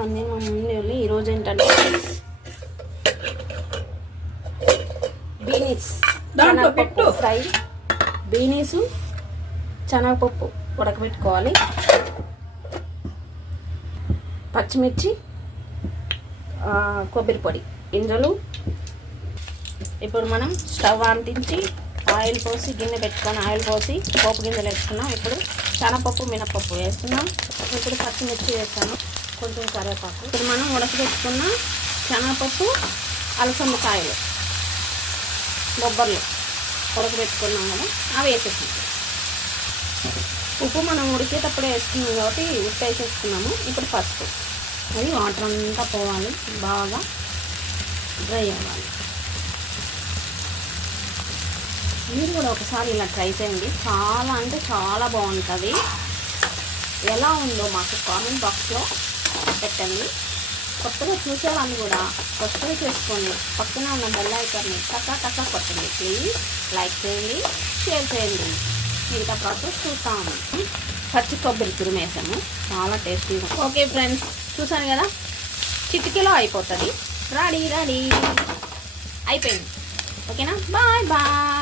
మంది మా మమ్మీ వాళ్ళు ఈరోజు ఏంటంటే బీనీస్ శనగపప్పు పెట్టు. ఫ్రై బీనీసు శనగపప్పు ఉడకబెట్టుకోవాలి. పచ్చిమిర్చి కొబ్బరి పొడి గింజలు ఇప్పుడు మనం స్టవ్ అంటించి ఆయిల్ పోసి గిన్నె పెట్టుకొని ఆయిల్ పోసి పోపు గింజలు వేసుకున్నాం. ఇప్పుడు శనగపప్పు మినపప్పు వేస్తున్నాం. ఇప్పుడు పచ్చిమిర్చి వేస్తాను. కొంచెం కరివేపాకు. ఇప్పుడు మనం ఉడకబెట్టుకున్న శనగపప్పు అలసందకాయలు బొబ్బర్లు ఉడకబెట్టుకున్నాం కదా అవి వేసేసాం ఉప్పు మనం ఉడికేటప్పుడే వేసుకున్నాం కాబట్టి ఉప్పు వేసేసుకున్నాము. ఇప్పుడు పసుపు. అది వాటర్ అంతా పోవాలి బాగా డ్రై అవ్వాలి. మీరు కూడా ఒకసారి ఇలా ట్రై చేయండి. చాలా అంటే చాలా బాగుంటుంది. ఎలా ఉందో మాకు కామెంట్ బాక్స్లో పెట్టండి. కొత్తగా చూసేవాళ్ళు కూడా సబ్స్క్రైబ్ చేసుకోండి పక్కన ఉన్న బెల్ ఐకాన్ని టకా టకా కొట్టండి. ప్లీజ్ లైక్ చేయండి షేర్ చేయండి. మిగతా ప్రాసెస్ చూస్తాము పచ్చి కొబ్బరి తురిమేసాము చాలా టేస్టీగా ఓకే ఫ్రెండ్స్ చూసాను కదా? చిటికీలో అయిపోతుంది. రాడీ రాడీ అయిపోయింది. ఓకేనా బాయ్ బాయ్